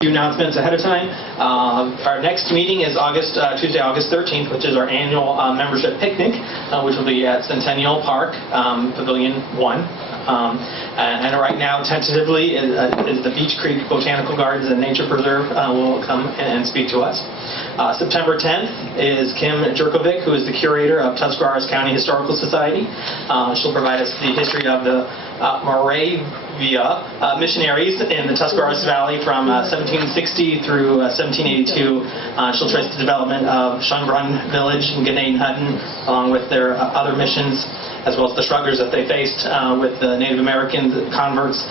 Announcements ahead of time. Our next meeting is Tuesday, August 13th, which is our annual membership picnic, which will be at Centennial Park, Pavilion 1. And right now, tentatively, is the Beach Creek Botanical Gardens and Nature Preserve will come and speak to us. September 10th is Kim Jerkovic, who is the curator of Tuscarawas County Historical Society. She'll provide us the history of the Moravia missionaries in the Tuscarawas Valley from 1760 through 1782. She'll trace the development of Schönbrunn Village in Grenade Hutton, along with their other missions, as well as the struggles that they faced with the Native American converts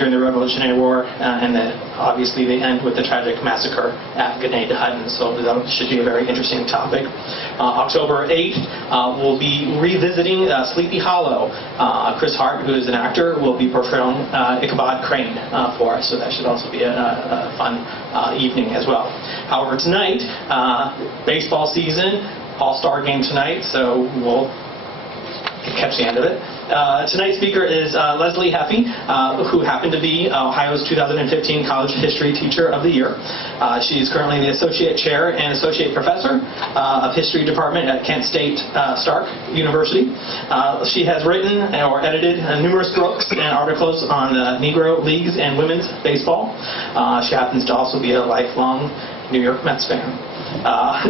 during the Revolutionary War, and then obviously they end with the tragic massacre at Grenade Hutton. So that should be a very interesting topic. October 8th, we'll be revisiting Sleepy Hollow. Chris Hart, who is an actor, will be portraying Ichabod Crane for us, so that should also be a fun evening as well. However, tonight, baseball season, all-star game tonight, so we'll catch the end of it. Tonight's speaker is Leslie Heffy, who happened to be Ohio's 2015 College History Teacher of the Year. She is currently the Associate Chair and Associate Professor of History Department at Kent State Stark University. She has written or edited numerous books and articles on Negro Leagues and women's baseball. She happens to also be a lifelong New York Mets fan.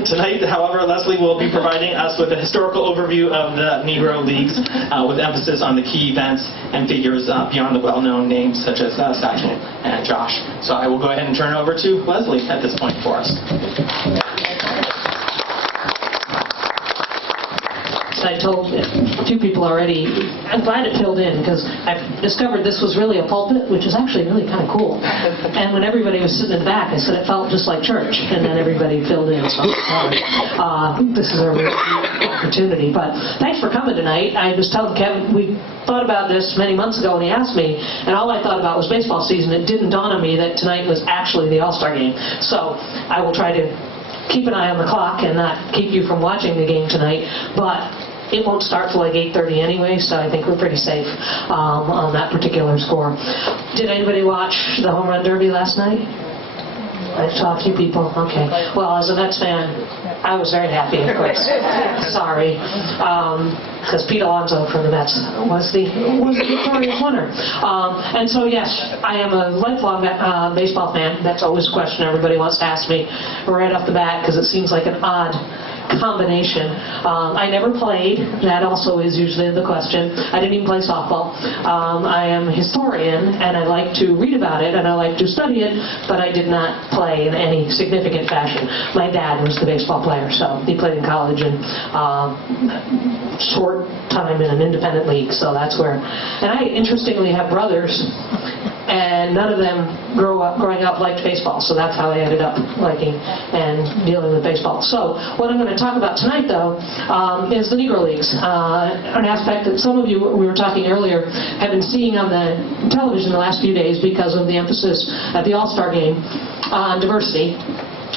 Tonight, however, Leslie will be providing us with a historical overview of the Negro Leagues with emphasis on the key events and figures beyond the well-known names such as Satchel and Josh. So I will go ahead and turn it over to Leslie at this point for us. I told a few people already, I'm glad it filled in because I've discovered this was really a pulpit, which is actually really kind of cool. And when everybody was sitting in the back, I said it felt just like church, and then everybody filled in. So this is a real opportunity. But thanks for coming tonight. I was telling Kevin, we thought about this many months ago when he asked me, and all I thought about was baseball season. It didn't dawn on me that tonight was actually the All-Star game. So I will try to keep an eye on the clock and not keep you from watching the game tonight. But it won't start till like 8:30 anyway, so I think we're pretty safe on that particular score. Did anybody watch the Home Run Derby last night? I saw a few people. Okay. Well, as a Mets fan, I was very happy, of course. Sorry. Because Pete Alonso from the Mets was the victorious winner. And so, yes, I am a lifelong baseball fan. That's always a question everybody wants to ask me right off the bat, because it seems like an odd combination. I never played. That also is usually the question. I didn't even play softball. I am a historian, and I like to read about it, and I like to study it, but I did not play in any significant fashion. My dad was the baseball player, so he played in college and short time in an independent league, so that's where. And I, interestingly, have brothers, and none of them growing up liked baseball, so that's how I ended up liking and dealing with baseball. So what I'm going to talk about tonight, though, is the Negro Leagues, an aspect that some of you, we were talking earlier, have been seeing on the television the last few days because of the emphasis at the All-Star game on diversity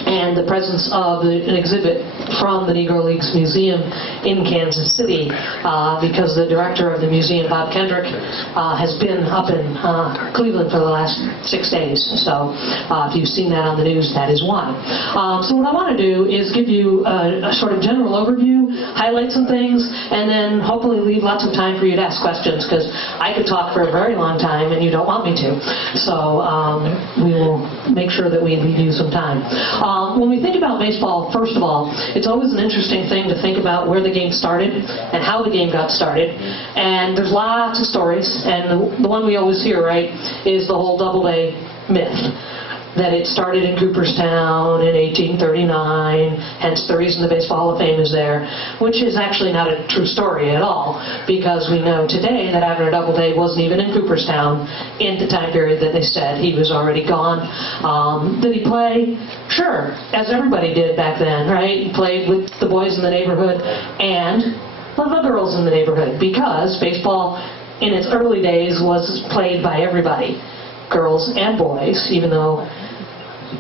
and the presence of an exhibit from the Negro Leagues Museum in Kansas City, because the director of the museum, Bob Kendrick, has been up in Cleveland for the last 6 days. So if you've seen that on the news, that is why. So what I want to do is give you a sort of general overview, highlight some things, and then hopefully leave lots of time for you to ask questions, because I could talk for a very long time and you don't want me to. So we will make sure that we leave you some time. When we think about baseball, first of all, it's always an interesting thing to think about where the game started and how the game got started. And there's lots of stories, and the one we always hear, right, is the whole Doubleday myth. That it started in Cooperstown in 1839, hence the reason the Baseball Hall of Fame is there, which is actually not a true story at all, because we know today that Abner Doubleday wasn't even in Cooperstown in the time period that they said. He was already gone. Did he play? Sure, as everybody did back then, right? He played with the boys in the neighborhood and the girls in the neighborhood, because baseball in its early days was played by everybody, girls and boys, even though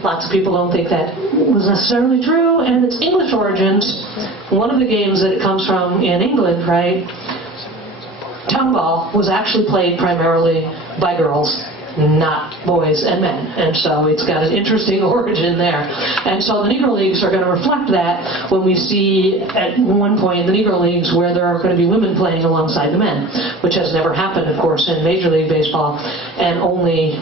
lots of people don't think that was necessarily true, and its English origins, one of the games that it comes from in England, right, town ball was actually played primarily by girls not boys and men. And so it's got an interesting origin there. And so the Negro Leagues are going to reflect that when we see at one point in the Negro Leagues where there are going to be women playing alongside the men, which has never happened, of course, in Major League Baseball, and only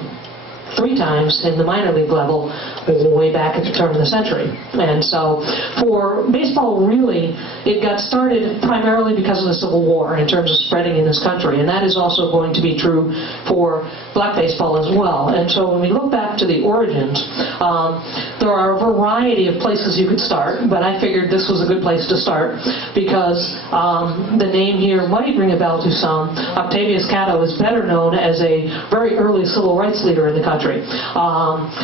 3 times in the minor league level way back at the turn of the century. And so for baseball, really, it got started primarily because of the Civil War in terms of spreading in this country, and that is also going to be true for black baseball as well. And so when we look back to the origins, there are a variety of places you could start, but I figured this was a good place to start because the name here might ring a bell to some. Octavius Catto is better known as a very early civil rights leader in the country.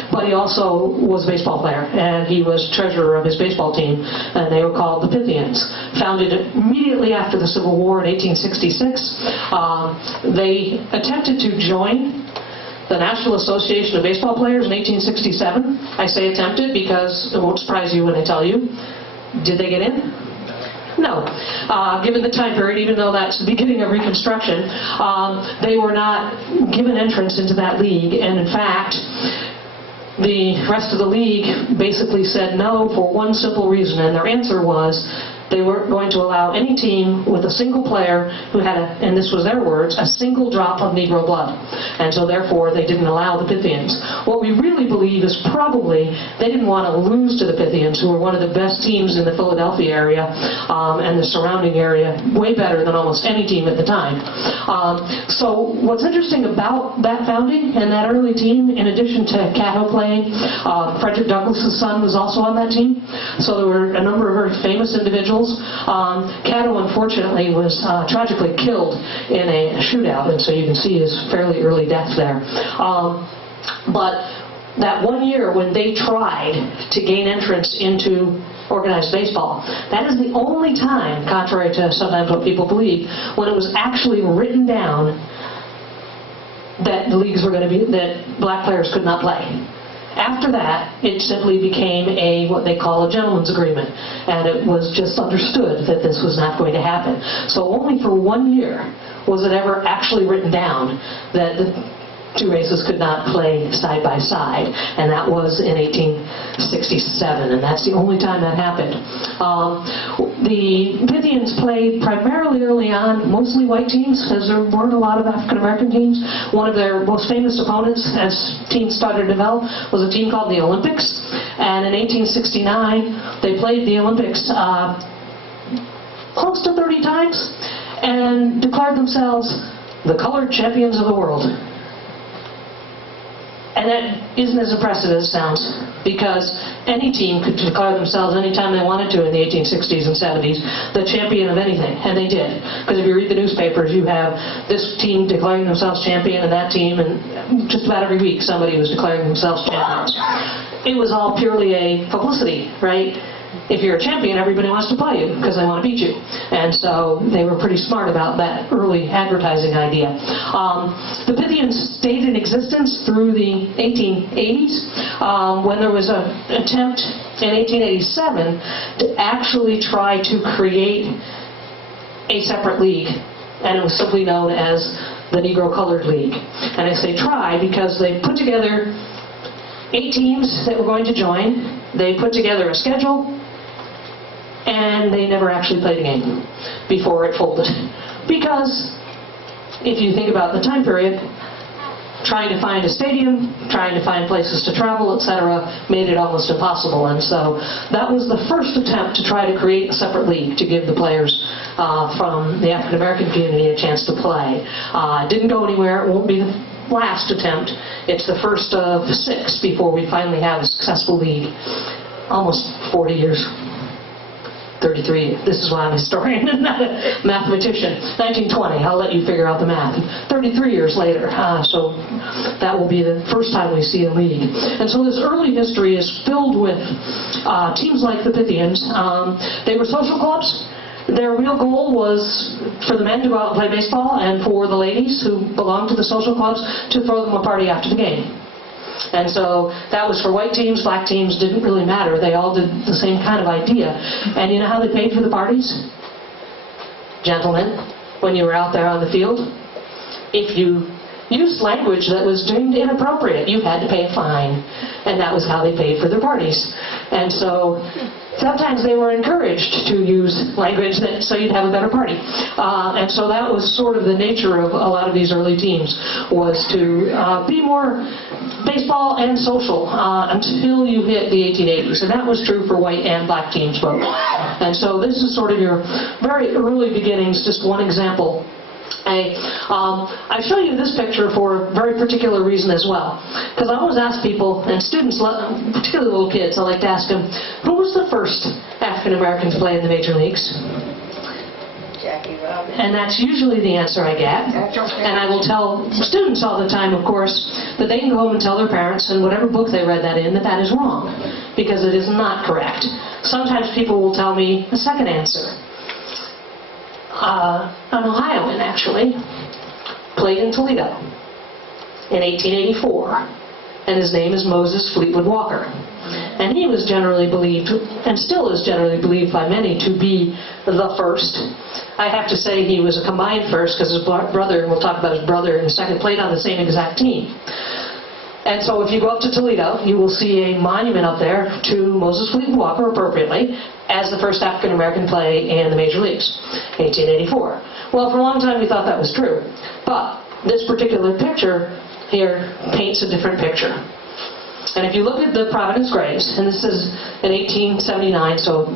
But he also was a baseball player, and he was treasurer of his baseball team, and they were called the Pythians. Founded immediately after the Civil War in 1866. They attempted to join the National Association of Baseball Players in 1867. I say attempted because it won't surprise you when I tell you. Did they get in? No. Given the time period, even though that's the beginning of Reconstruction, they were not given entrance into that league, and in fact, the rest of the league basically said no for one simple reason, and their answer was they weren't going to allow any team with a single player who had, and this was their words, a single drop of Negro blood. And so therefore they didn't allow the Pythians. What we really believe is probably they didn't want to lose to the Pythians, who were one of the best teams in the Philadelphia area and the surrounding area, way better than almost any team at the time. So what's interesting about that founding and that early team, in addition to Catto playing, Frederick Douglass's son was also on that team. So there were a number of very famous individuals. Catto, unfortunately, was tragically killed in a shootout, and so you can see his fairly early death there. But that one year when they tried to gain entrance into organized baseball, that is the only time, contrary to sometimes what people believe, when it was actually written down that the leagues were going to be, that black players could not play. After that, it simply became what they call a gentleman's agreement, and it was just understood that this was not going to happen. So only for 1 year was it ever actually written down that the 2 races could not play side by side, and that was in 1867, and that's the only time that happened. The Pythians played primarily early on mostly white teams, because there weren't a lot of African American teams. One of their most famous opponents, as teams started to develop, was a team called the Olympics, and in 1869 they played the Olympics close to 30 times and declared themselves the colored champions of the world. And that isn't as impressive as it sounds, because any team could declare themselves anytime they wanted to in the 1860s and 70s the champion of anything, and they did. Because if you read the newspapers, you have this team declaring themselves champion and that team, and just about every week somebody was declaring themselves champions. It was all purely a publicity, right? If you're a champion, everybody wants to play you because they want to beat you. And so they were pretty smart about that early advertising idea. The Pythians stayed in existence through the 1880s when there was an attempt in 1887 to actually try to create a separate league, and it was simply known as the Negro Colored League. And I say try because they put together 8 teams that were going to join. They put together a schedule, and they never actually played a game before it folded. Because if you think about the time period, trying to find a stadium, trying to find places to travel, etc., made it almost impossible. And so that was the first attempt to try to create a separate league to give the players from the African American community a chance to play. It didn't go anywhere. It won't be the last attempt. It's the first of 6 before we finally have a successful league. Almost 40 years. 33. This is why I'm a historian and not a mathematician. 1920. I'll let you figure out the math. 33 years later. So that will be the first time we see a league. And so this early history is filled with teams like the Pythians. They were social clubs. Their real goal was for the men to go out and play baseball, and for the ladies who belonged to the social clubs to throw them a party after the game. And so that was for white teams, black teams, didn't really matter. They all did the same kind of idea. And you know how they paid for the parties? Gentlemen, when you were out there on the field, if you used language that was deemed inappropriate. You had to pay a fine, and that was how they paid for their parties. And so sometimes they were encouraged to use language so you'd have a better party. And so that was sort of the nature of a lot of these early teams, was to be more baseball and social until you hit the 1880s. And that was true for white and black teams both. And so this is sort of your very early beginnings, just one example. I show you this picture for a very particular reason as well, because I always ask people, and students, particularly little kids, I like to ask them, who was the first African American to play in the major leagues? Jackie Robinson. And that's usually the answer I get. And I will tell students all the time, of course, that they can go home and tell their parents, and whatever book they read that in, that that is wrong, because it is not correct. Sometimes people will tell me a second answer. An Ohioan, actually, played in Toledo in 1884, and his name is Moses Fleetwood Walker. And he was generally believed, and still is generally believed by many, to be the first. I have to say he was a combined first, because his brother, and we'll talk about his brother in a second, played on the same exact team. And so if you go up to Toledo, you will see a monument up there to Moses Fleetwood Walker, appropriately, as the first African American to play in the major leagues, 1884. Well, for a long time we thought that was true. But this particular picture here paints a different picture. And if you look at the Providence graves, and this is in 1879, so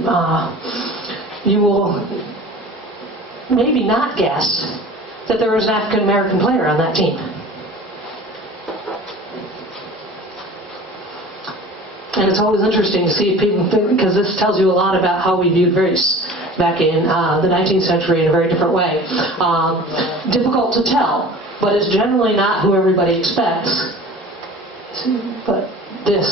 you will maybe not guess that there was an African American player on that team. And it's always interesting to see people, because this tells you a lot about how we viewed race back in the 19th century in a very different way. Difficult to tell, but it's generally not who everybody expects. But this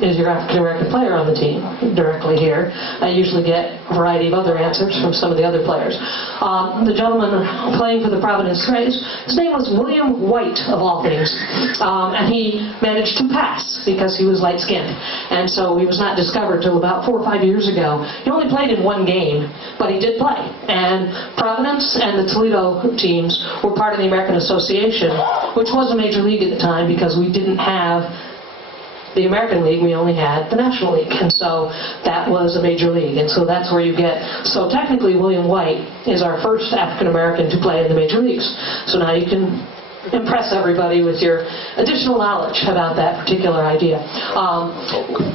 is your African American player on the team, directly here. I usually get a variety of other answers from some of the other players. The gentleman playing for the Providence Graves, his name was William White, of all things. And he managed to pass because he was light-skinned. And so he was not discovered till about 4 or 5 years ago. He only played in one game, but he did play. And Providence and the Toledo teams were part of the American Association, which was a major league at the time, because we didn't have the American League, we only had the National League, and so that was a major league, and so that's where you get, so technically William White is our first African American to play in the major leagues. So now you can impress everybody with your additional knowledge about that particular idea.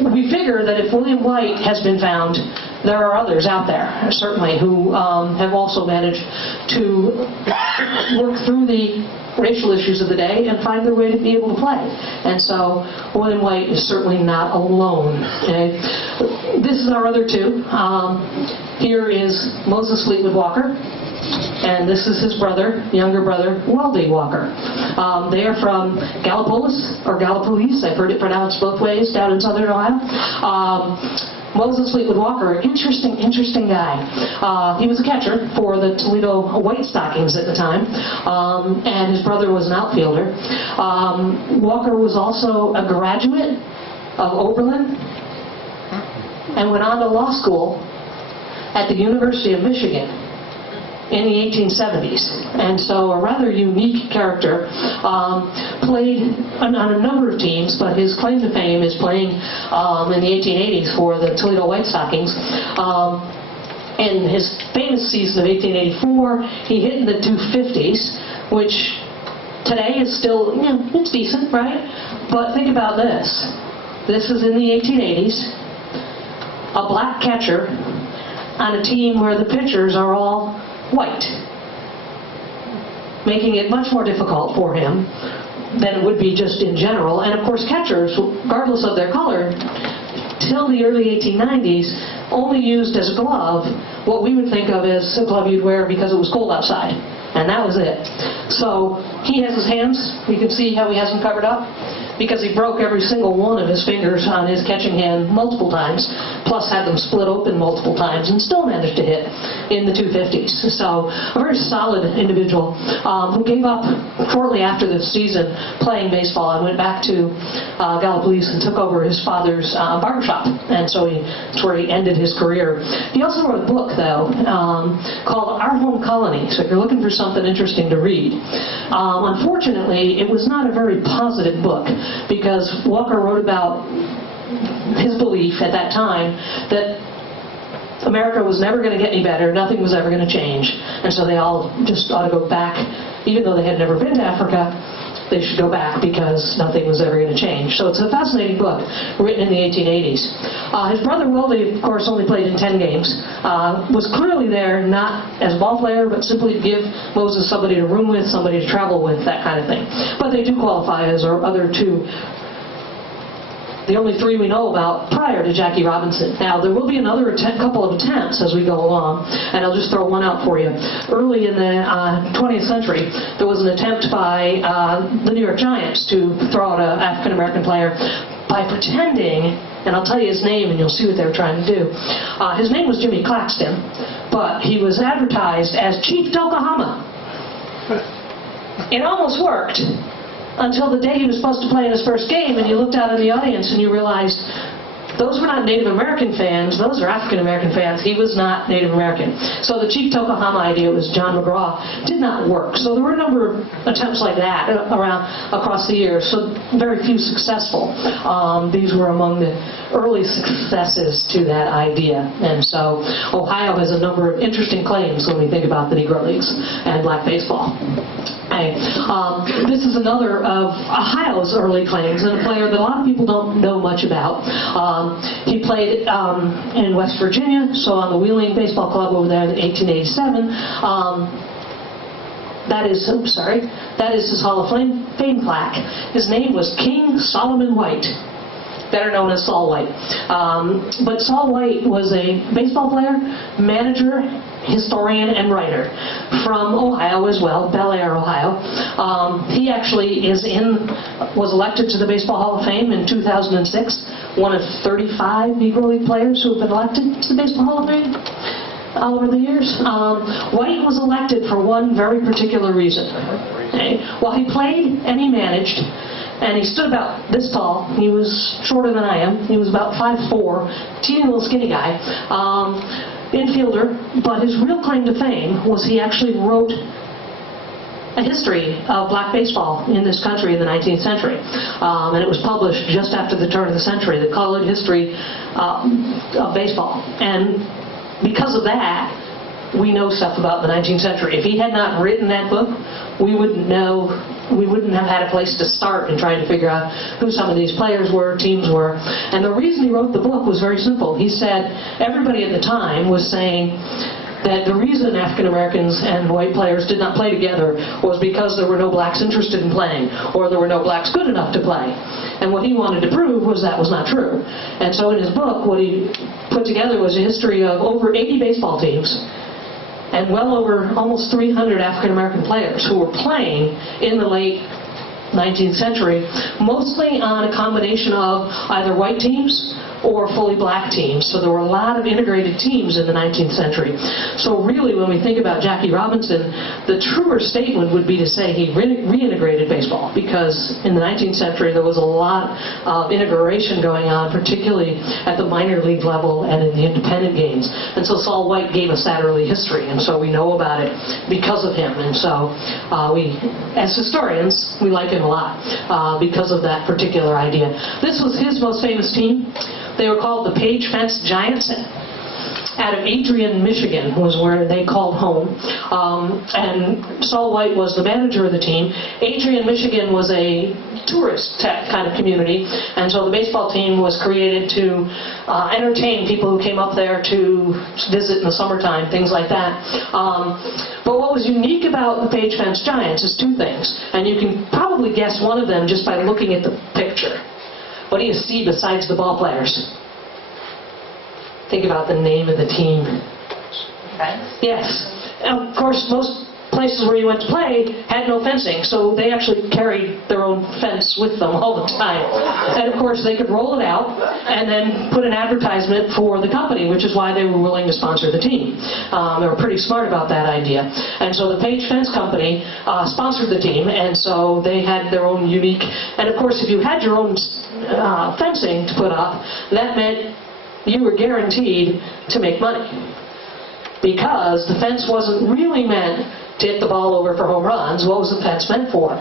We figure that if William White has been found, there are others out there, certainly, who have also managed to work through the racial issues of the day and find their way to be able to play. And so William White is certainly not alone. Okay? This is our other two. Here is Moses Fleetwood Walker, and this is his brother, younger brother, Weldie Walker. They are from Gallipolis, or Gallipolis, I've heard it pronounced both ways, down in southern Ohio. Moses Fleetwood Walker, interesting guy. He was a catcher for the Toledo White Stockings at the time, and his brother was an outfielder. Walker was also a graduate of Oberlin and went on to law school at the University of Michigan in the 1870s, and so a rather unique character. Played on a number of teams, but his claim to fame is playing in the 1880s for the Toledo White Stockings. In his famous season of 1884, he hit in the 250s, which today is still, it's decent, right? But think about this. This is in the 1880s, a black catcher on a team where the pitchers are all white, making it much more difficult for him than it would be just in general. And of course catchers, regardless of their color, till the early 1890s only used as a glove what we would think of as a glove you'd wear because it was cold outside, and that was it. So he has his hands, you can see how he has them covered up. because he broke every single one of his fingers on his catching hand multiple times, plus had them split open multiple times, and still managed to hit in the 250s. So a very solid individual who gave up shortly after the season playing baseball and went back to Gallipolis and took over his father's barbershop. And so that's where he ended his career. He also wrote a book, though, called Our Home Colony. So if you're looking for something interesting to read. Unfortunately, it was not a very positive book because Walker wrote about his belief at that time that America was never going to get any better, nothing was ever going to change, and so they all just ought to go back, even though they had never been to Africa, they should go back because nothing was ever going to change. So it's a fascinating book, written in the 1880s. His brother Willie, of course, only played in 10 games, was clearly there not as a ball player, but simply to give Moses somebody to room with, somebody to travel with, that kind of thing. But they do qualify as our other two, the only three we know about prior to Jackie Robinson. Now, there will be another couple of attempts as we go along, and I'll just throw one out for you. Early in the 20th century, there was an attempt by the New York Giants to throw out an African-American player by pretending, and I'll tell you his name and you'll see what they were trying to do. His name was Jimmy Claxton, but he was advertised as Chief Tokohama. It almost worked, until the day he was supposed to play in his first game, and you looked out in the audience and you realized those were not Native American fans, those are African American fans. He was not Native American. So the Chief Tokohama idea was John McGraw did not work. So there were a number of attempts like that across the years, so very few successful. These were among the early successes to that idea. And so Ohio has a number of interesting claims when we think about the Negro Leagues and black baseball. This is another of Ohio's early claims, and a player that a lot of people don't know much about. He played in West Virginia, so on the Wheeling Baseball Club over there in 1887. That is his Hall of Fame plaque. His name was King Solomon White, better known as Saul White. But Saul White was a baseball player, manager, historian, and writer from Ohio as well, Bel Air, Ohio. He actually was elected to the Baseball Hall of Fame in 2006, one of 35 Negro League players who have been elected to the Baseball Hall of Fame over the years. White was elected for one very particular reason. Okay? While he played and he managed, and he stood about this tall. He was shorter than I am. He was about 5'4", teeny little skinny guy, infielder. But his real claim to fame was he actually wrote a history of black baseball in this country in the 19th century. And it was published just after the turn of the century, the Colored History of Baseball. And because of that, we know stuff about the 19th century. If he had not written that book, we wouldn't have had a place to start in trying to figure out who some of these players were, teams were. And the reason he wrote the book was very simple. He said everybody at the time was saying that the reason African Americans and white players did not play together was because there were no blacks interested in playing, or there were no blacks good enough to play. And what he wanted to prove was that was not true. And so in his book, what he put together was a history of over 80 baseball teams and well over almost 300 African American players who were playing in the late 19th century, mostly on a combination of either white teams or fully black teams. So there were a lot of integrated teams in the 19th century. So really, when we think about Jackie Robinson, the truer statement would be to say he reintegrated baseball, because in the 19th century there was a lot of integration going on, particularly at the minor league level and in the independent games. And so Saul White gave us that early history, and so we know about it because of him. And so we, as historians, we like him a lot because of that particular idea. This was his most famous team. They were called the Page Fence Giants. Out of Adrian, Michigan was where they called home. And Saul White was the manager of the team. Adrian, Michigan was a tourist kind of community, and so the baseball team was created to entertain people who came up there to visit in the summertime, things like that. But what was unique about the Page Fence Giants is two things, and you can probably guess one of them just by looking at the picture. What do you see besides the ball players? Think about the name of the team. Okay. Yes. And of course, most places where you went to play had no fencing, so they actually carried their own fence with them all the time. And of course, they could roll it out and then put an advertisement for the company, which is why they were willing to sponsor the team. They were pretty smart about that idea. And so the Page Fence Company sponsored the team, and so they had their own unique, and of course, if you had your own fencing to put up, that meant you were guaranteed to make money. Because the fence wasn't really meant to hit the ball over for home runs. What was the fence meant for?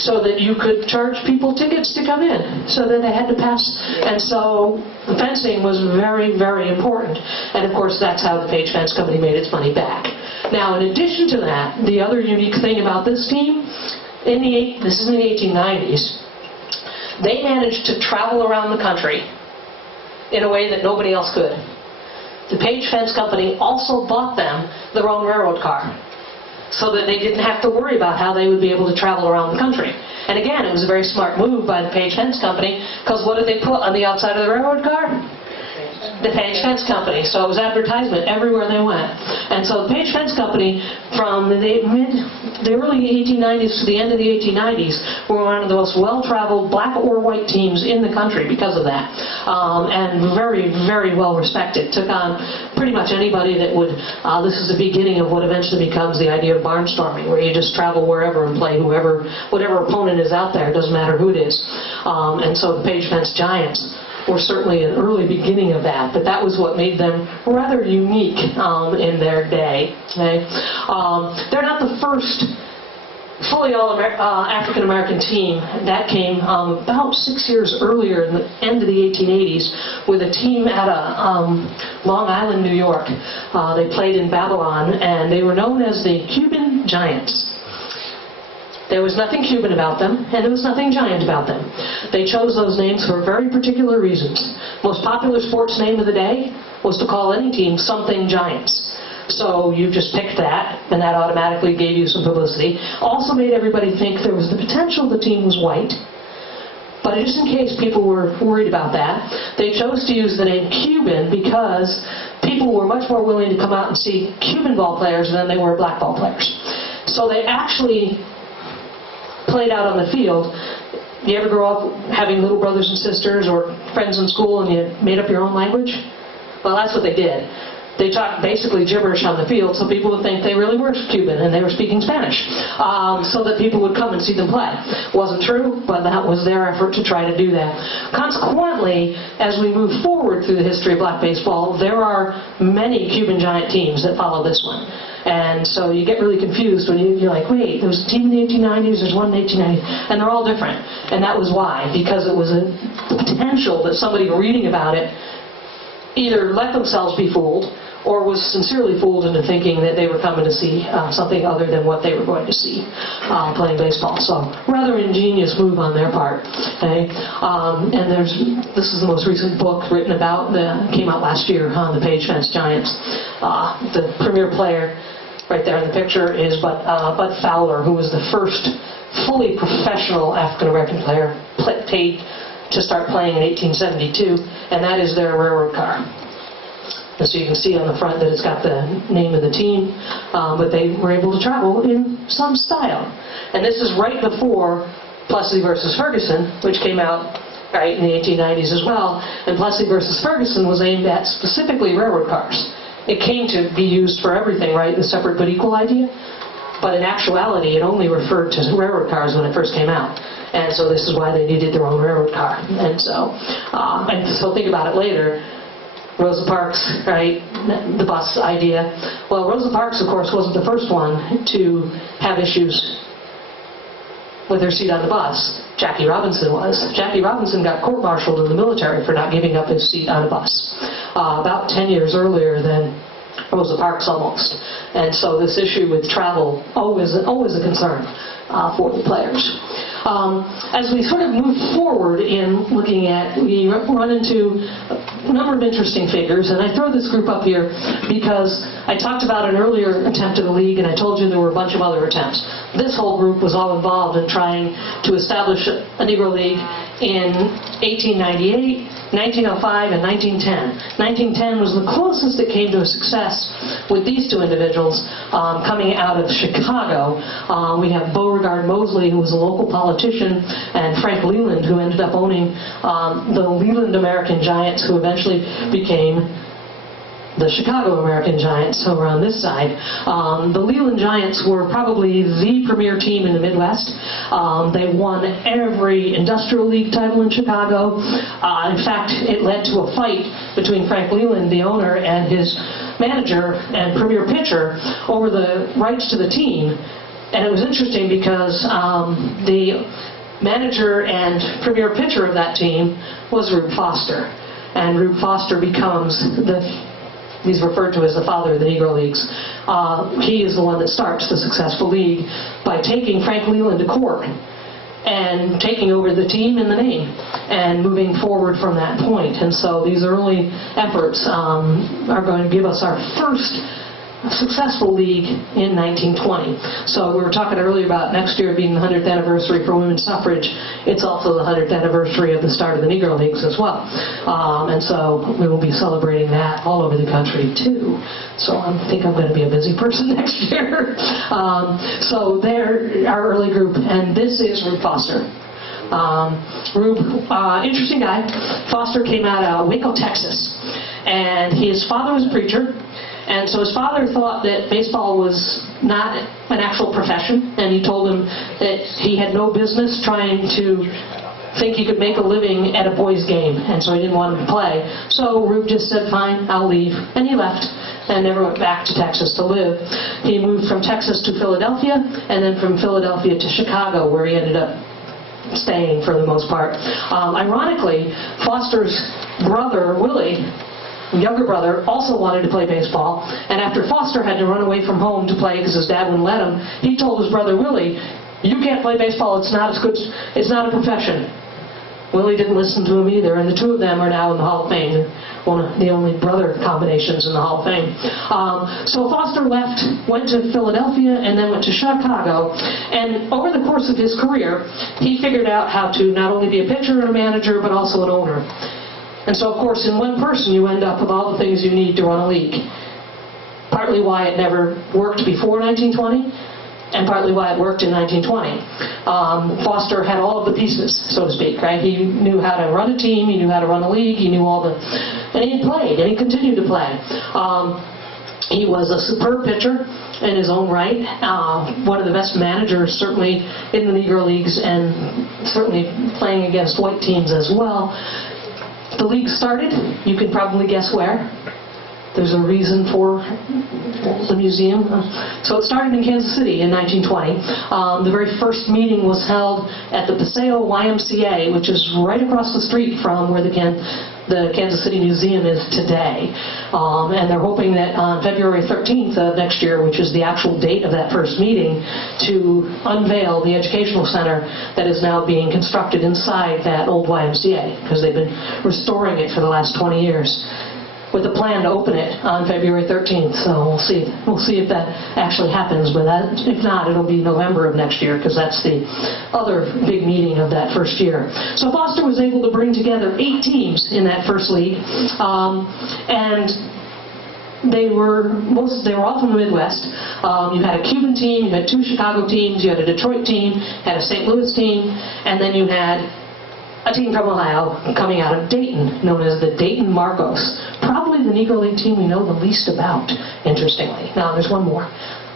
So that you could charge people tickets to come in, so that they had to pass. And so the fencing was very, very important. And of course, that's how the Page Fence Company made its money back. Now, in addition to that, the other unique thing about this team, this is in the 1890s, they managed to travel around the country in a way that nobody else could. The Page Fence Company also bought them their own railroad car, so that they didn't have to worry about how they would be able to travel around the country. And again, it was a very smart move by the Page Fence Company, because what did they put on the outside of the railroad car? The Page Fence Company. So it was advertisement everywhere they went. And so the Page Fence Company, from the early 1890s to the end of the 1890s, were one of the most well-traveled black or white teams in the country because of that. And very, very well respected. Took on pretty much anybody that would, this is the beginning of what eventually becomes the idea of barnstorming, where you just travel wherever and play whatever opponent is out there, doesn't matter who it is. And so the Page Fence Giants were certainly an early beginning of that, but that was what made them rather unique in their day. Okay? They're not the first fully African-American team. That came about 6 years earlier, in the end of the 1880s, with a team out of Long Island, New York. They played in Babylon, and they were known as the Cuban Giants. There was nothing Cuban about them, and there was nothing giant about them. They chose those names for very particular reasons. Most popular sports name of the day was to call any team something Giants. So you just picked that, and that automatically gave you some publicity. Also made everybody think there was the potential the team was white. But just in case people were worried about that, they chose to use the name Cuban because people were much more willing to come out and see Cuban ball players than they were black ball players. So they actually played out on the field. You ever grow up having little brothers and sisters or friends in school and you made up your own language? Well, that's what they did. They talked basically gibberish on the field, so people would think they really were Cuban and they were speaking Spanish, so that people would come and see them play. Wasn't true, but that was their effort to try to do that. Consequently, as we move forward through the history of black baseball, there are many Cuban Giant teams that follow this one. And so you get really confused when you're like, wait, there was a team in the 1890s, there's one in the 1890s, and they're all different. And that was why, because it was a potential that somebody reading about it either let themselves be fooled or was sincerely fooled into thinking that they were coming to see something other than what they were going to see playing baseball. So rather ingenious move on their part. Okay? And this is the most recent book written about, came out last year on the Page Fence Giants. The premier player right there in the picture is Bud Fowler, who was the first fully professional African-American player paid to start playing in 1872, and that is their railroad car. And so you can see on the front that it's got the name of the team, but they were able to travel in some style. And this is right before Plessy versus Ferguson, which came out right in the 1890s as well. And Plessy versus Ferguson was aimed at specifically railroad cars. It came to be used for everything, right? The separate but equal idea. But in actuality, it only referred to railroad cars when it first came out. And so this is why they needed their own railroad car. And so think about it later. Rosa Parks, right, the bus idea. Well, Rosa Parks, of course, wasn't the first one to have issues with her seat on the bus. Jackie Robinson was. Jackie Robinson got court-martialed in the military for not giving up his seat on a bus. About 10 years earlier than Rosa Parks almost. And so this issue with travel, always a concern for the players. As we sort of move forward in looking at, we run into a number of interesting figures, and I throw this group up here because I talked about an earlier attempt of the league, and I told you there were a bunch of other attempts. This whole group was all involved in trying to establish a Negro League in 1898, 1905, and 1910. 1910 was the closest it came to a success with these two individuals coming out of Chicago. We have Beauregard Mosley, who was a local politician, and Frank Leland, who ended up owning the Leland American Giants, who eventually became the Chicago American Giants over on this side. The Leland Giants were probably the premier team in the Midwest. They won every industrial league title in Chicago. In fact, it led to a fight between Frank Leland, the owner, and his manager and premier pitcher over the rights to the team. And it was interesting because the manager and premier pitcher of that team was Rube Foster. And Rube Foster becomes he's referred to as the father of the Negro Leagues. He is the one that starts the successful league by taking Frank Leland to court and taking over the team and the name and moving forward from that point. And so these early efforts are going to give us our first successful league in 1920. So we were talking earlier about next year being the 100th anniversary for women's suffrage. It's also the 100th anniversary of the start of the Negro Leagues as well. And so we will be celebrating that all over the country too. So I think I'm going to be a busy person next year. So they're our early group, and this is Rube Foster. Rube, interesting guy. Foster came out of Waco, Texas, and his father was a preacher. And so his father thought that baseball was not an actual profession, and he told him that he had no business trying to think he could make a living at a boys' game, and so he didn't want him to play. So Rube just said, fine, I'll leave, and he left and never went back to Texas to live. He moved from Texas to Philadelphia, and then from Philadelphia to Chicago, where he ended up staying for the most part. Ironically, Foster's brother, Willie, younger brother, also wanted to play baseball, and after Foster had to run away from home to play because his dad wouldn't let him, he told his brother Willie, you can't play baseball, it's not as good, it's not a profession. Willie didn't listen to him either, and the two of them are now in the Hall of Fame, one of the only brother combinations in the Hall of Fame. So Foster left, went to Philadelphia, and then went to Chicago, and over the course of his career, he figured out how to not only be a pitcher and a manager, but also an owner. And so, of course, in one person, you end up with all the things you need to run a league. Partly why it never worked before 1920, and partly why it worked in 1920. Foster had all of the pieces, so to speak, right? He knew how to run a team, he knew how to run a league, he knew all the... And he played, and he continued to play. He was a superb pitcher in his own right, one of the best managers certainly in the Negro Leagues, and certainly playing against white teams as well. The league started, you can probably guess where. There's a reason for the museum. So it started in Kansas City in 1920. The very first meeting was held at the Paseo YMCA, which is right across the street from where the Kansas City Museum is today. And they're hoping that on February 13th of next year, which is the actual date of that first meeting, to unveil the educational center that is now being constructed inside that old YMCA, because they've been restoring it for the last 20 years. With a plan to open it on February 13th, so we'll see. We'll see if that actually happens, but if not, it'll be November of next year, because that's the other big meeting of that first year. So Foster was able to bring together 8 teams in that first league, and they were all from the Midwest. You had a Cuban team, you had 2 Chicago teams, you had a Detroit team, had a St. Louis team, and then you had a team from Ohio coming out of Dayton, known as the Dayton Marcos. Probably the Negro League team we know the least about, interestingly. Now, there's one more.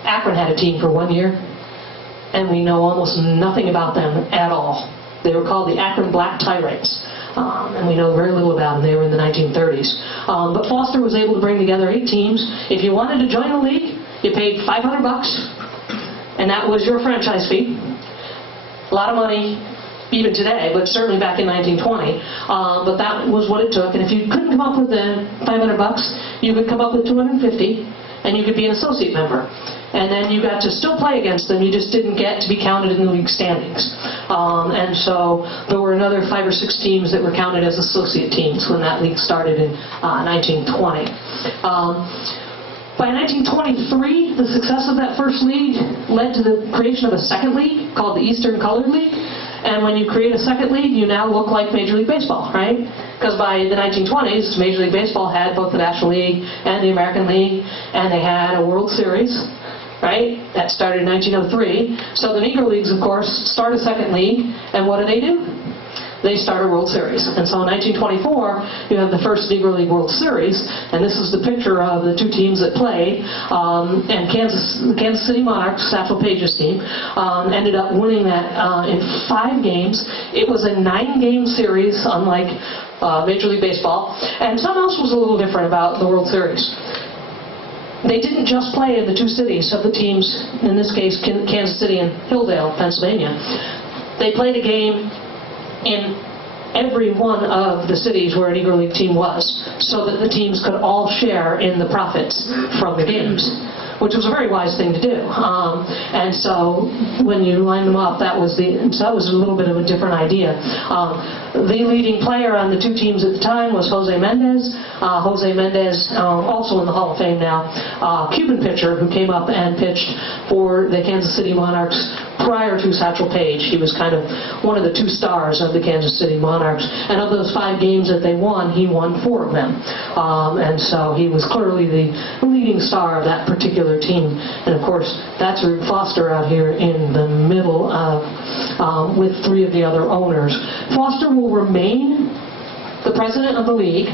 Akron had a team for 1 year, and we know almost nothing about them at all. They were called the Akron Black Tyrants, and we know very little about them. They were in the 1930s. But Foster was able to bring together 8 teams. If you wanted to join the league, you paid $500, and that was your franchise fee. A lot of money, even today, but certainly back in 1920. But that was what it took. And if you couldn't come up with the $500, you could come up with $250, and you could be an associate member. And then you got to still play against them, you just didn't get to be counted in the league standings. And so there were another 5 or 6 teams that were counted as associate teams when that league started in 1920. By 1923, the success of that first league led to the creation of a second league called the Eastern Colored League. And when you create a second league, you now look like Major League Baseball, right? Because by the 1920s, Major League Baseball had both the National League and the American League, and they had a World Series, right? That started in 1903. So the Negro Leagues, of course, start a second league, and what do? They start a World Series. And so in 1924, you have the first Negro League World Series, and this is the picture of the two teams that played. And the Kansas City Monarchs, Satchel Paige's team, ended up winning that in 5 games. It was a 9-game series, unlike Major League Baseball. And something else was a little different about the World Series. They didn't just play in the 2 cities of the teams, in this case Kansas City and Hilldale, Pennsylvania. They played a game in every one of the cities where a Negro League team was, so that the teams could all share in the profits from the games, which was a very wise thing to do. And so when you line them up, that was a little bit of a different idea. The leading player on the 2 teams at the time was Jose Mendez. Jose Mendez, also in the Hall of Fame now, Cuban pitcher who came up and pitched for the Kansas City Monarchs prior to Satchel Paige. He was kind of one of the 2 stars of the Kansas City Monarchs. And of those 5 games that they won, he won 4 of them. And so he was clearly the leading star of that particular team. And of course, that's Rube Foster out here in the middle of, with 3 of the other owners. Foster will remain the president of the league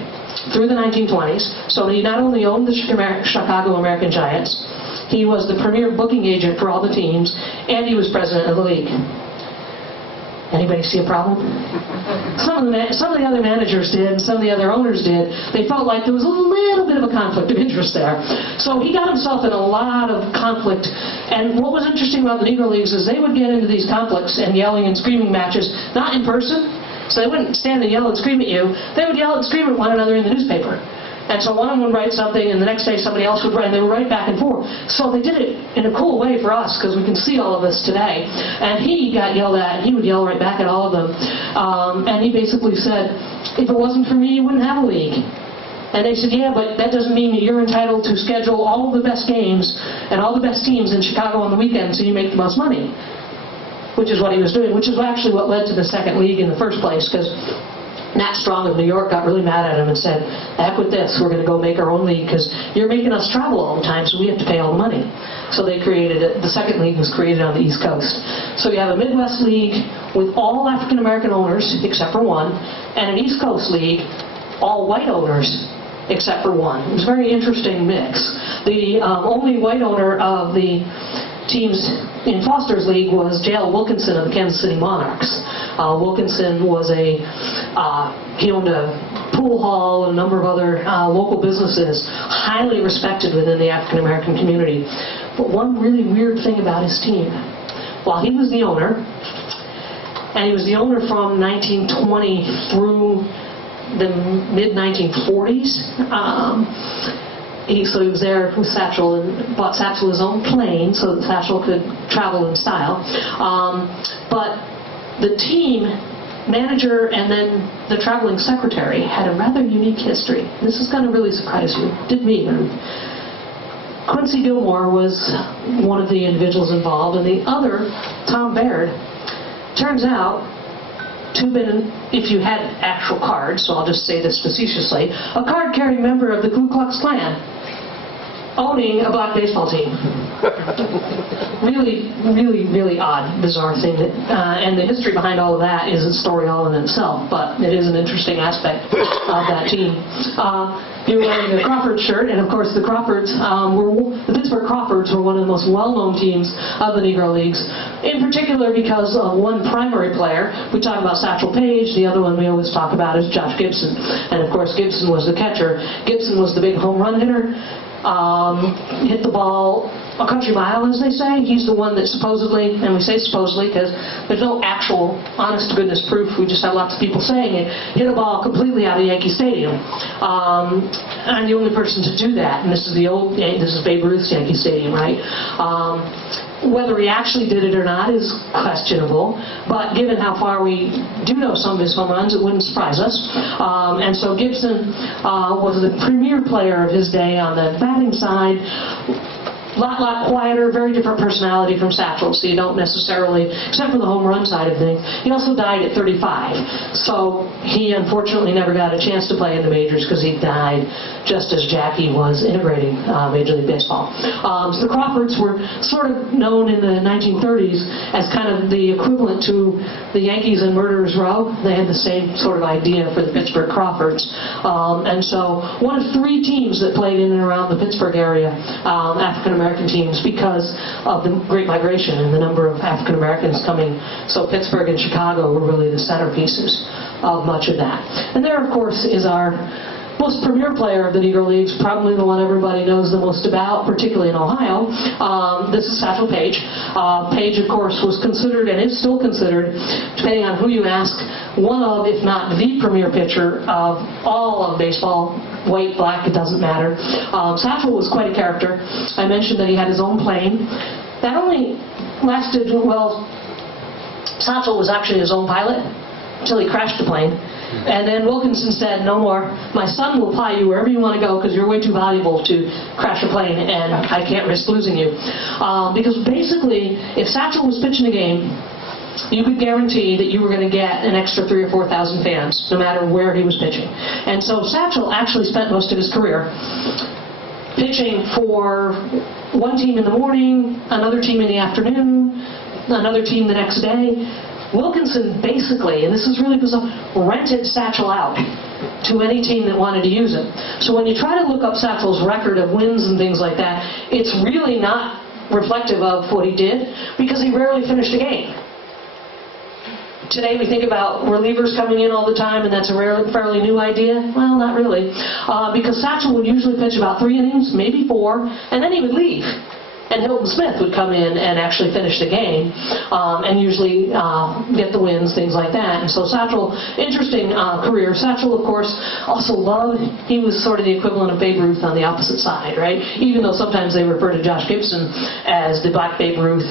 through the 1920s. So he not only owned the Chicago American Giants, he was the premier booking agent for all the teams, and he was president of the league. Anybody see a problem? Some of the other managers did, and some of the other owners did. They felt like there was a little bit of a conflict of interest there. So he got himself in a lot of conflict. And what was interesting about the Negro Leagues is they would get into these conflicts and yelling and screaming matches, not in person. So they wouldn't stand and yell and scream at you. They would yell and scream at one another in the newspaper. And so one of them would write something, and the next day somebody else would write, and they would write back and forth. So they did it in a cool way for us, because we can see all of this today. And he got yelled at, and he would yell right back at all of them. And he basically said, if it wasn't for me, you wouldn't have a league. And they said, yeah, but that doesn't mean that you're entitled to schedule all of the best games and all the best teams in Chicago on the weekends so you make the most money. Which is what he was doing, which is actually what led to the second league in the first place, because Nat Strong of New York got really mad at him and said, heck with this, we're going to go make our own league because you're making us travel all the time, so we have to pay all the money. So they created it. The second league was created on the East Coast. So you have a Midwest league with all African American owners except for 1, and an East Coast league, all white owners except for 1. It was a very interesting mix. The only white owner of the teams in Foster's league was J.L. Wilkinson of the Kansas City Monarchs. Wilkinson was he owned a pool hall and a number of other local businesses, highly respected within the African American community. But one really weird thing about his team, while he was the owner, and he was the owner from 1920 through the mid-1940s, so he was there with Satchel and bought Satchel his own plane so that Satchel could travel in style. But the team manager and then the traveling secretary had a rather unique history. This is going to really surprise you. Did me. Quincy Gilmore was one of the individuals involved, and the other, Tom Baird, turns out to have been, if you had actual cards, so I'll just say this facetiously, a card-carrying member of the Ku Klux Klan, owning a black baseball team. Really, really, really odd, bizarre thing. And the history behind all of that is a story all in itself, but it is an interesting aspect of that team. You're wearing the Crawford shirt, and of course the Crawfords the Pittsburgh Crawfords were one of the most well-known teams of the Negro Leagues, in particular because of one primary player. We talk about Satchel Paige, the other one we always talk about is Josh Gibson. And of course Gibson was the catcher. Gibson was the big home run hitter. Hit the ball a country mile, as they say. He's the one that supposedly, and we say supposedly because there's no actual honest-to-goodness proof, we just have lots of people saying it, hit a ball completely out of Yankee Stadium. I'm the only person to do that, and this is Babe Ruth's Yankee Stadium, right? Whether he actually did it or not is questionable, but given how far we do know some of his home runs, it wouldn't surprise us. And so Gibson was the premier player of his day on the batting side. lot quieter, very different personality from Satchel, so you don't necessarily, except for the home run side of things. He also died at 35, so he unfortunately never got a chance to play in the majors because he died just as Jackie was integrating Major League Baseball. So the Crawfords were sort of known in the 1930s as kind of the equivalent to the Yankees and Murderers Row. They had the same sort of idea for the Pittsburgh Crawfords. And so one of 3 teams that played in and around the Pittsburgh area, African-American teams, because of the Great Migration and the number of African-Americans coming. So Pittsburgh and Chicago were really the centerpieces of much of that. And there, of course, is our most premier player of the Negro Leagues, probably the one everybody knows the most about, particularly in Ohio. This is Satchel Paige. Paige, of course, was considered, and is still considered, depending on who you ask, one of, if not the premier pitcher of all of baseball. White, black, it doesn't matter. Satchel was quite a character. I mentioned that he had his own plane. That only lasted, well, Satchel was actually his own pilot until he crashed the plane. And then Wilkinson said, no more. My son will fly you wherever you want to go because you're way too valuable to crash a plane and I can't risk losing you. Because basically, if Satchel was pitching a game, you could guarantee that you were going to get an extra 3,000 or 4,000 fans, no matter where he was pitching. And so Satchel actually spent most of his career pitching for one team in the morning, another team in the afternoon, another team the next day. Wilkinson basically, and this is really bizarre, rented Satchel out to any team that wanted to use him. So when you try to look up Satchel's record of wins and things like that, it's really not reflective of what he did because he rarely finished a game. Today we think about relievers coming in all the time and that's a fairly new idea. Well, not really. Because Satchel would usually pitch about 3 innings, maybe 4, and then he would leave. And Hilton Smith would come in and actually finish the game and usually get the wins, things like that. And so Satchel, interesting career. Satchel, of course, also loved, he was sort of the equivalent of Babe Ruth on the opposite side, right? Even though sometimes they refer to Josh Gibson as the Black Babe Ruth.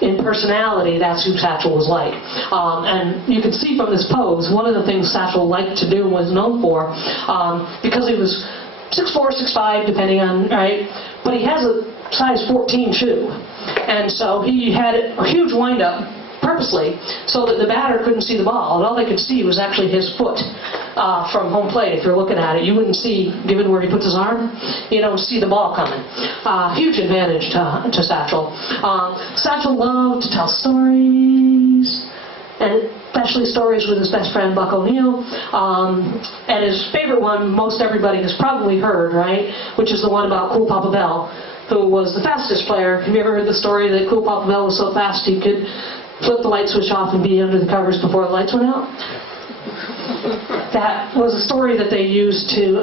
In personality, that's who Satchel was like. And you can see from this pose, one of the things Satchel liked to do and was known for, because he was 6'4", 6'5", depending on, right? But he has a size 14 shoe. And so he had a huge windup purposely so that the batter couldn't see the ball. And all they could see was actually his foot from home plate. If you're looking at it, you wouldn't see, given where he puts his arm, you don't see the ball coming. Huge advantage to Satchel. Satchel loved to tell stories, and especially stories with his best friend Buck O'Neill. And his favorite one, most everybody has probably heard, right? Which is the one about Cool Papa Bell, who was the fastest player. Have you ever heard the story that Cool Papa Bell was so fast he could flip the light switch off and be under the covers before the lights went out? That was a story that they used to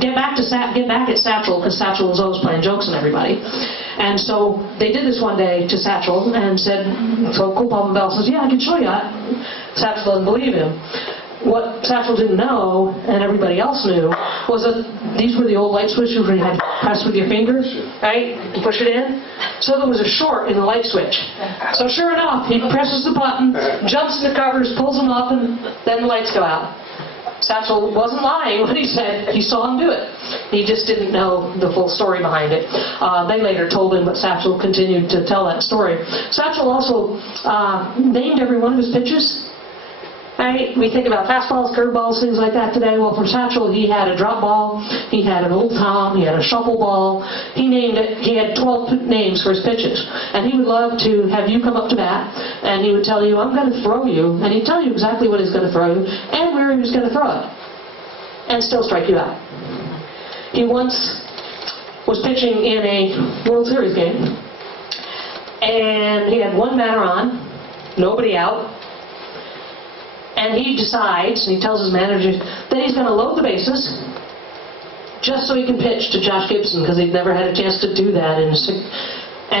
get back at Satchel, because Satchel was always playing jokes on everybody. And so they did this one day to Satchel and said, so Cool Papa Bell says, yeah, I can show you. Satchel doesn't believe him. What Satchel didn't know, and everybody else knew, was that these were the old light switches where you had to press with your fingers, right, and push it in. So there was a short in the light switch. So sure enough, he presses the button, jumps in the covers, pulls them up, and then the lights go out. Satchel wasn't lying when he said he saw him do it. He just didn't know the full story behind it. They later told him, but Satchel continued to tell that story. Satchel also named every one of his pitches. Right? We think about fastballs, curveballs, things like that today. Well, for Satchel, he had a drop ball, he had an old tom, he had a shuffle ball. He named it. He had 12 names for his pitches, and he would love to have you come up to bat, and he would tell you, "I'm going to throw you," and he'd tell you exactly what he's going to throw you and where he was going to throw it, and still strike you out. He once was pitching in a World Series game, and he had one batter on, nobody out. And he decides, and he tells his manager, that he's going to load the bases just so he can pitch to Josh Gibson, because he'd never had a chance to do that. And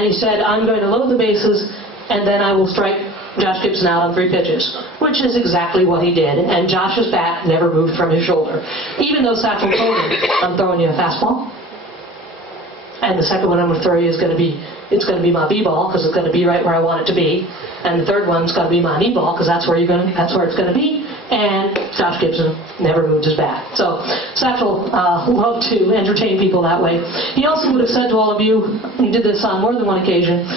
he said, I'm going to load the bases, and then I will strike Josh Gibson out on 3 pitches, which is exactly what he did. And Josh's bat never moved from his shoulder, even though Satchel told him, I'm throwing you a fastball. And the second one I'm going to throw you is going to be, it's going to be my b-ball, because it's going to be right where I want it to be. And the third one's going to be my knee ball, because that's where it's going to be. And Josh Gibson never moved his bat. So Satchel loved to entertain people that way. He also would have said to all of you, he did this on more than one occasion,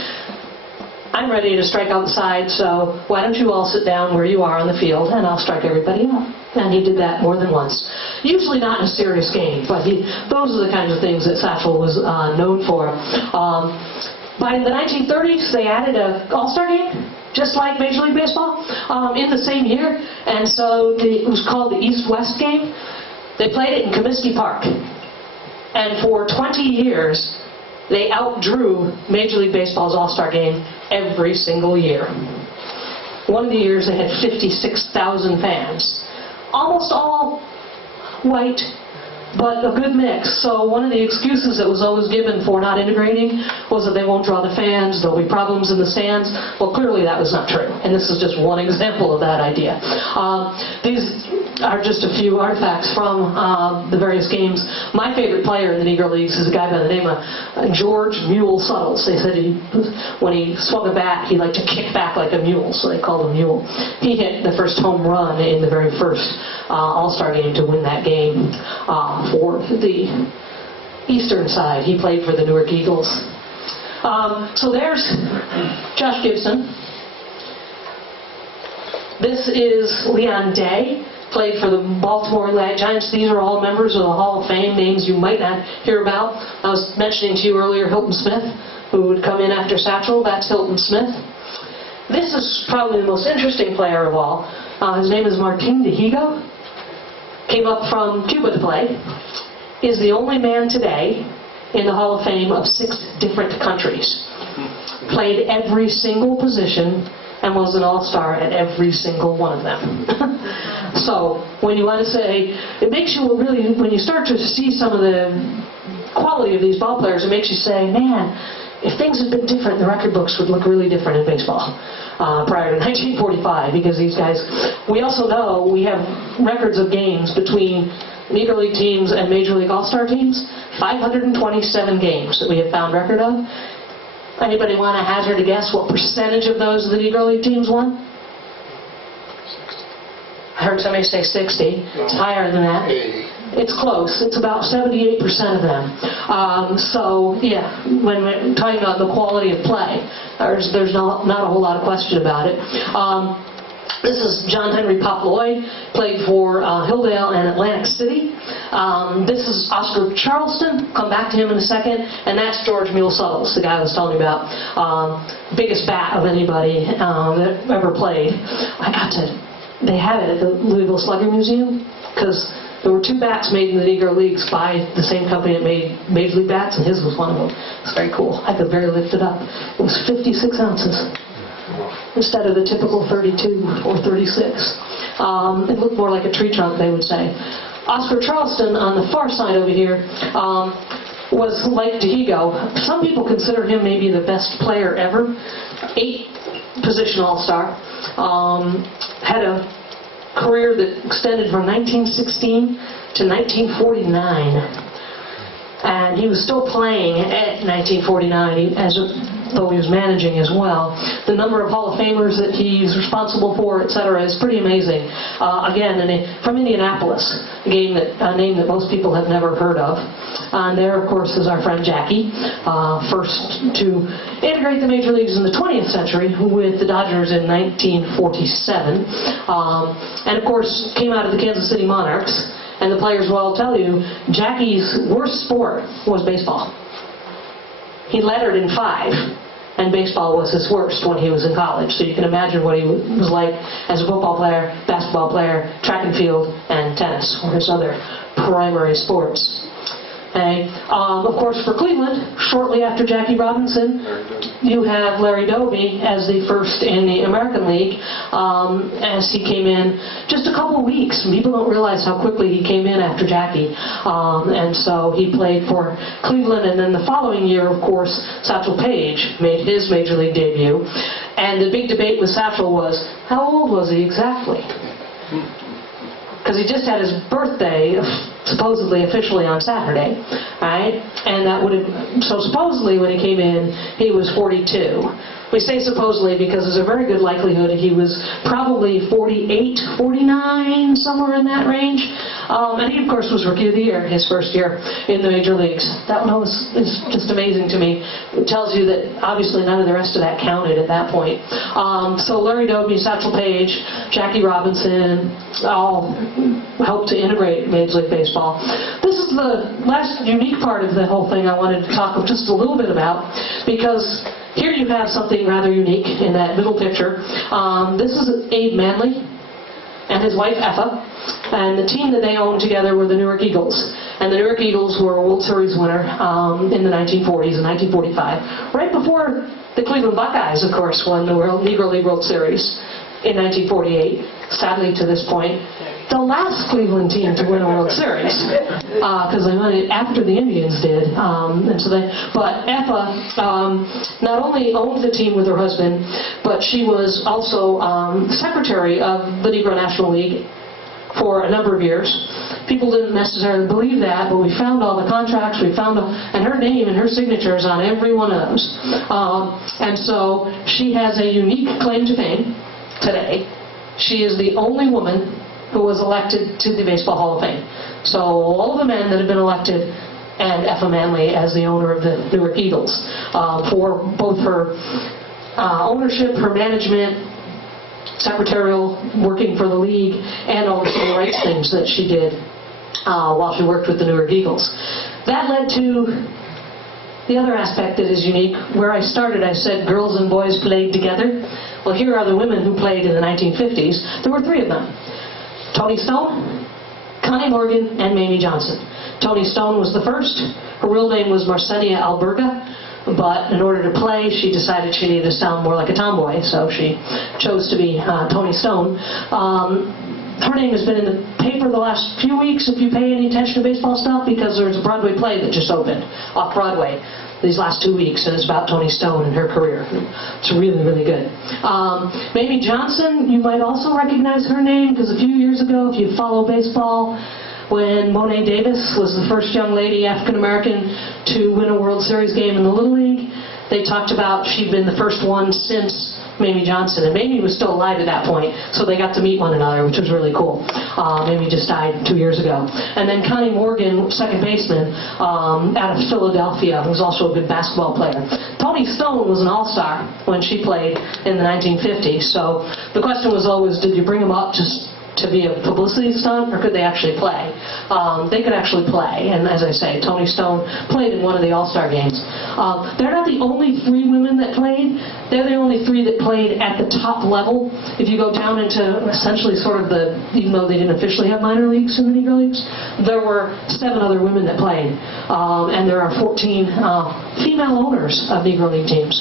I'm ready to strike out the side, so why don't you all sit down where you are on the field and I'll strike everybody out. And he did that more than once. Usually not in a serious game, but those are the kinds of things that Satchel was known for. By the 1930s, they added an all-star game, just like Major League Baseball, in the same year. And so it was called the East-West game. They played it in Comiskey Park. And for 20 years, they outdrew Major League Baseball's all-star game every single year. One of the years they had 56,000 fans. Almost all white, but a good mix. So one of the excuses that was always given for not integrating was that they won't draw the fans, there'll be problems in the stands. Well, clearly that was not true, and this is just one example of that idea. These are just a few artifacts from the various games. My favorite player in the Negro Leagues is a guy by the name of George Mule Suttles. They said when he swung a bat, he liked to kick back like a mule, so they called him Mule. He hit the first home run in the very first All-Star game to win that game for the eastern side. He played for the Newark Eagles. So there's Josh Gibson. This is Leon Day. Played for the Baltimore Giants. These are all members of the Hall of Fame, names you might not hear about. I was mentioning to you earlier Hilton Smith, who would come in after Satchel. That's Hilton Smith. This is probably the most interesting player of all. His name is Martin Dihigo. Came up from Cuba to play. Is the only man today in the Hall of Fame of 6 different countries. Played every single position and was an all-star at every single one of them. So when you want to say, it makes you really, when you start to see some of the quality of these ball players, it makes you say, man, if things had been different, the record books would look really different in baseball prior to 1945, because these guys, we also know we have records of games between Negro League teams and Major League All-Star teams, 527 games that we have found record of. Anybody want to hazard a guess what percentage of those the Negro League teams won? I heard somebody say 60. It's higher than that. 80. It's close. It's about 78% of them. So, yeah, when we're talking about the quality of play, there's not a whole lot of question about it. This is John Henry Poploy, played for Hilldale and Atlantic City. This is Oscar Charleston, come back to him in a second, and that's George Mule Suttles, the guy I was telling you about. Biggest bat of anybody that ever played. They have it at the Louisville Slugger Museum, because there were 2 bats made in the Negro Leagues by the same company that made Major League bats, and his was one of them. It's very cool. I could barely lift it up. It was 56 ounces. Instead of the typical 32 or 36. It looked more like a tree trunk, they would say. Oscar Charleston, on the far side over here, was like Dihigo. Some people consider him maybe the best player ever. 8-position All-Star. Had a career that extended from 1916 to 1949. And he was still playing at 1949, though he was managing as well. The number of Hall of Famers that he's responsible for, etc., is pretty amazing. Again, from Indianapolis, a name that most people have never heard of. And there, of course, is our friend Jackie, first to integrate the major leagues in the 20th century with the Dodgers in 1947. And, of course, came out of the Kansas City Monarchs. And the players will all tell you, Jackie's worst sport was baseball. He lettered in 5, and baseball was his worst when he was in college. So you can imagine what he was like as a football player, basketball player, track and field, and tennis, or his other primary sports. Okay. Of course, for Cleveland, shortly after Jackie Robinson, you have Larry Doby as the first in the American League, as he came in just a couple of weeks. People don't realize how quickly he came in after Jackie. And so he played for Cleveland, and then the following year, of course, Satchel Paige made his Major League debut. And the big debate with Satchel was, how old was he exactly? Because he just had his birthday supposedly officially on Saturday, right? And that would have, so supposedly when he came in, he was 42. We say supposedly because there's a very good likelihood he was probably 48, 49, somewhere in that range. And he, of course, was Rookie of the Year his first year in the major leagues. That one is just amazing to me. It tells you that obviously none of the rest of that counted at that point. So Larry Doby, Satchel Paige, Jackie Robinson all helped to integrate Major League Baseball. This is the last unique part of the whole thing I wanted to talk just a little bit about, because here you have something rather unique in that middle picture. This is Abe Manley and his wife Effa, and the team that they owned together were the Newark Eagles. And the Newark Eagles were a World Series winner in the 1940s and 1945, right before the Cleveland Buckeyes, of course, won the Negro League World Series in 1948. Sadly, to this point, the last Cleveland team to win a World Series, because they won it after the Indians did. But Effa not only owned the team with her husband, but she was also secretary of the Negro National League for a number of years. People didn't necessarily believe that, but we found all the contracts, and her name and her signatures on every one of those. And so she has a unique claim to fame today. She is the only woman who was elected to the Baseball Hall of Fame. So all of the men that have been elected, and Effa Manley as the owner of the Newark Eagles, for both her ownership, her management, secretarial, working for the league, and all the civil rights things that she did while she worked with the Newark Eagles. That led to the other aspect that is unique. Where I started, I said girls and boys played together. Well, here are the women who played in the 1950s. There were three of them: Toni Stone, Connie Morgan, and Mamie Johnson. Toni Stone was the first. Her real name was Marcenia Alberga, but in order to play, she decided she needed to sound more like a tomboy, so she chose to be Toni Stone. Her name has been in the paper the last few weeks, if you pay any attention to baseball stuff, because there's a Broadway play that just opened off-Broadway these last 2 weeks, and it's about Toni Stone and her career. It's really, really good. Mamie Johnson, you might also recognize her name, because a few years ago, if you follow baseball, when Monet Davis was the first young lady, African-American, to win a World Series game in the Little League, they talked about she'd been the first one since Mamie Johnson, and Mamie was still alive at that point, so they got to meet one another, which was really cool. Mamie just died 2 years ago. And then Connie Morgan, second baseman, out of Philadelphia, who was also a good basketball player. Toni Stone was an all-star when she played in the 1950s, so the question was always, did you bring them up just to be a publicity stunt, or could they actually play? They could actually play, and as I say, Toni Stone played in one of the All-Star games. They're not the only three women that played. They're the only three that played at the top level. If you go down into essentially sort of the, even though they didn't officially have minor leagues in the Negro Leagues, there were 7 other women that played. And there are 14 female owners of Negro League teams.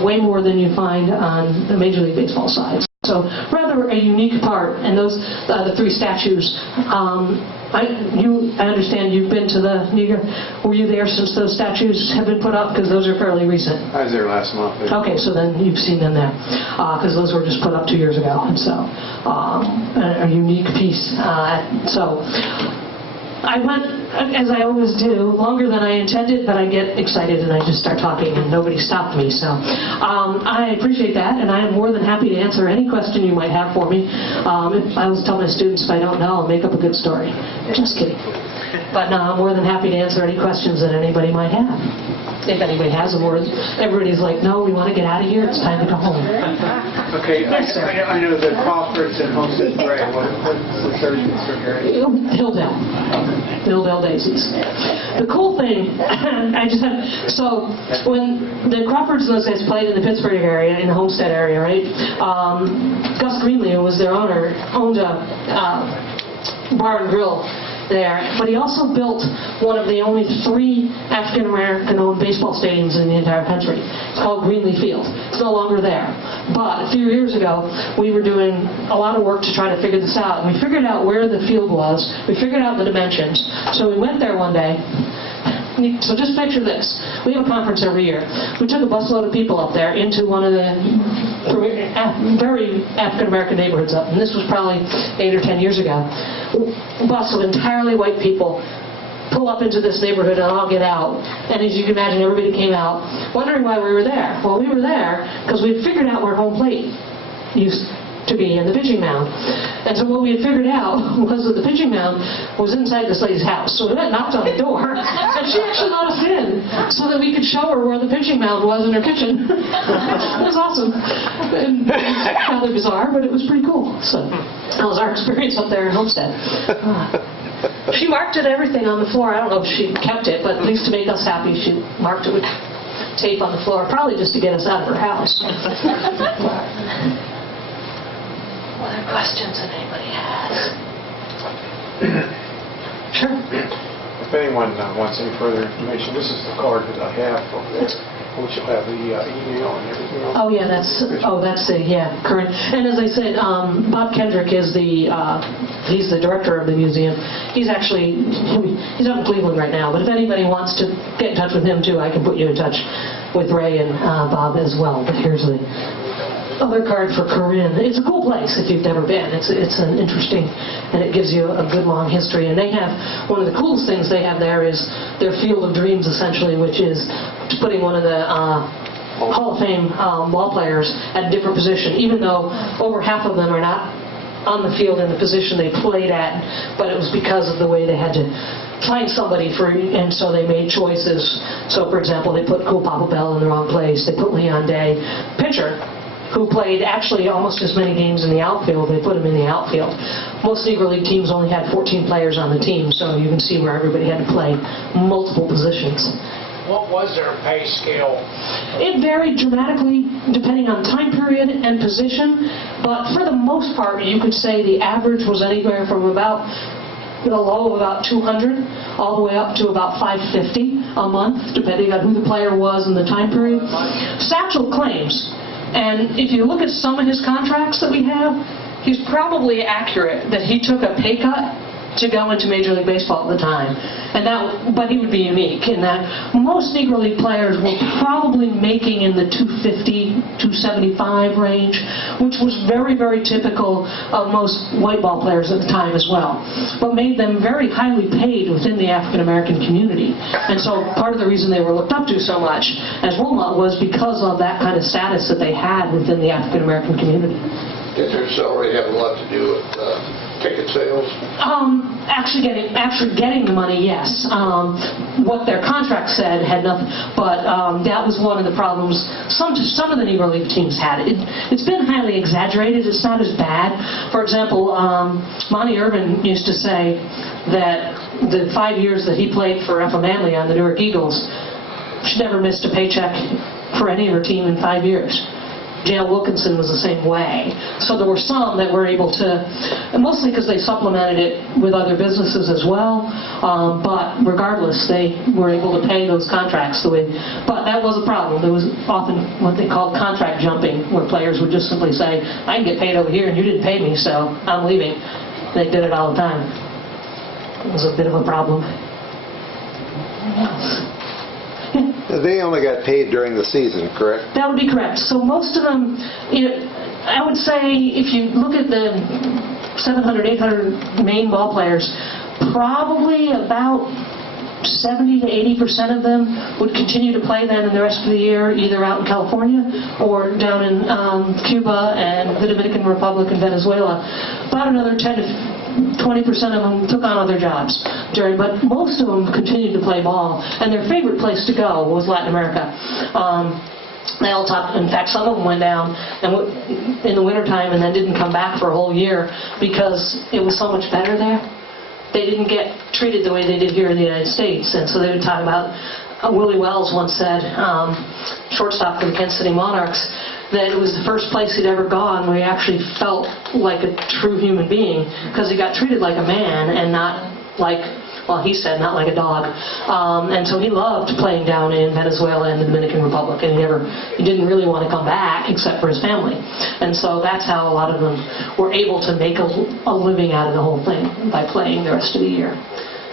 Way more than you find on the Major League Baseball side. So rather a unique part, and those the 3 statues. I understand you've been to the Negro. Were you there since those statues have been put up? Because those are fairly recent. I was there last month. Okay, so then you've seen them there, because those were just put up 2 years ago, and so a unique piece. So I went, as I always do, longer than I intended, but I get excited and I just start talking and nobody stopped me. So I appreciate that, and I am more than happy to answer any question you might have for me. I always tell my students, if I don't know, I'll make up a good story. Just kidding. But no, I'm more than happy to answer any questions that anybody might have. If anybody has them, or everybody's like, no, we want to get out of here, it's time to go home. Okay, Yes, sir. I know the Crawfords and Homestead Gray. What's the third district area? Hilldale Daisies. The cool thing, so when the Crawfords and those guys played in the Pittsburgh area, in the Homestead area, right? Gus Greenlee, who was their owner, owned a bar and grill there, but he also built one of the only 3 African-American owned baseball stadiums in the entire country. It's called Greenlee Field. It's no longer there. But a few years ago, we were doing a lot of work to try to figure this out. And we figured out where the field was. We figured out the dimensions. So we went there one day. So just picture this. We have a conference every year. We took a busload of people up there into one of the very African-American neighborhoods up. And this was probably 8 or 10 years ago. bus of entirely white people pull up into this neighborhood and all get out. And as you can imagine, everybody came out wondering why we were there. Well, we were there because we had figured out where home plate used to be in the pitching mound. And so what we had figured out was that the pitching mound was inside this lady's house. So we went and knocked on the door, and she actually let us in so that we could show her where the pitching mound was in her kitchen. It was awesome. And it was rather bizarre, but it was pretty cool. So that was our experience up there in Homestead. She marked it everything on the floor. I don't know if she kept it, but at least to make us happy, she marked it with tape on the floor, probably just to get us out of her house. What other questions that anybody has? Sure. If anyone wants any further information, this is the card that I have over there, which will have the email and everything else. Oh yeah, that's the current. And as I said, Bob Kendrick is he's the director of the museum. He's up in Cleveland right now. But if anybody wants to get in touch with him too, I can put you in touch with Ray and Bob as well. But here's the other card for Corinne. It's a cool place if you've never been. It's an interesting, and it gives you a good long history. And they have, one of the coolest things they have there is their Field of Dreams, essentially, which is putting one of the Hall of Fame ball players at a different position, even though over half of them are not on the field in the position they played at, but it was because of the way they had to find somebody and so they made choices. So, for example, they put Cool Papa Bell in the wrong place. They put Leon Day, pitcher, who played actually almost as many games in the outfield. They put him in the outfield. Most Negro League teams only had 14 players on the team, so you can see where everybody had to play multiple positions. What was their pay scale? It varied dramatically depending on time period and position, but for the most part, you could say the average was anywhere from about the low of about 200 all the way up to about 550 a month, depending on who the player was and the time period. Satchel claims, and if you look at some of his contracts that we have, he's probably accurate that he took a pay cut to go into Major League Baseball at the time. But he would be unique in that most Negro League players were probably making in the $250, $275 range, which was very, very typical of most white ball players at the time as well, but made them very highly paid within the African American community. And so part of the reason they were looked up to so much as role model was because of that kind of status that they had within the African American community. Did their salary have a lot to do with ticket sales? Actually getting the money, yes. What their contract said had nothing, but that was one of the problems some of the Negro League teams had. It's been highly exaggerated. It's not as bad. For example, Monty Irvin used to say that the 5 years that he played for Ethel Manley on the Newark Eagles, she never missed a paycheck for any of her team in 5 years. J.L. Wilkinson was the same way. So there were some that were able to, and mostly because they supplemented it with other businesses as well, but regardless, they were able to pay those contracts the way, but that was a problem. There was often what they called contract jumping, where players would just simply say, I can get paid over here and you didn't pay me, so I'm leaving. They did it all the time. It was a bit of a problem. They only got paid during the season, correct? That would be correct. So most of them, I would say if you look at the 700, 800 main ball players, probably about 70 to 80% of them would continue to play then in the rest of the year, either out in California or down in Cuba and the Dominican Republic and Venezuela. About another 10 to 20% of them took on other jobs but most of them continued to play ball, and their favorite place to go was Latin America. They all talked, in fact, some of them went down in the wintertime and then didn't come back for a whole year because it was so much better there. They didn't get treated the way they did here in the United States, and so they would talk about, Willie Wells once said, shortstop for the Kansas City Monarchs, that it was the first place he'd ever gone where he actually felt like a true human being because he got treated like a man and not like, well, he said, not like a dog. And so he loved playing down in Venezuela and the Dominican Republic, and he didn't really want to come back except for his family. And so that's how a lot of them were able to make a living out of the whole thing, by playing the rest of the year.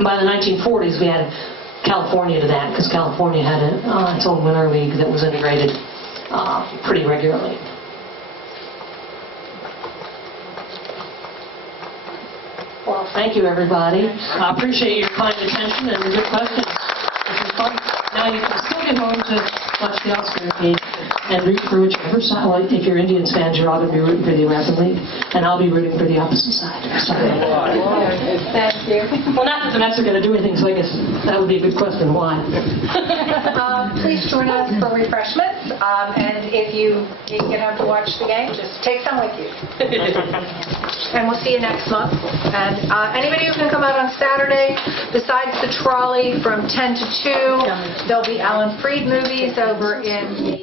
And by the 1940s, we had California to that, because California had its own winter league that was integrated pretty regularly. Well, Thank you, everybody. I appreciate your kind attention and good questions. This was fun. Now you can still get home to watch the Oscar game and root for whichever side. Well, if you're Indians fans, you're all going to be rooting for the American League, and I'll be rooting for the opposite side. So. Thank you. Well, not that the Mets are going to do anything, so I guess that would be a good question. Why? Please join us for refreshments, and if you didn't get home to watch the game, just take some with you. And we'll see you next month. And anybody who can come out on Saturday, besides the trolley from 10 to 2, there'll be Alan Freed movies over in the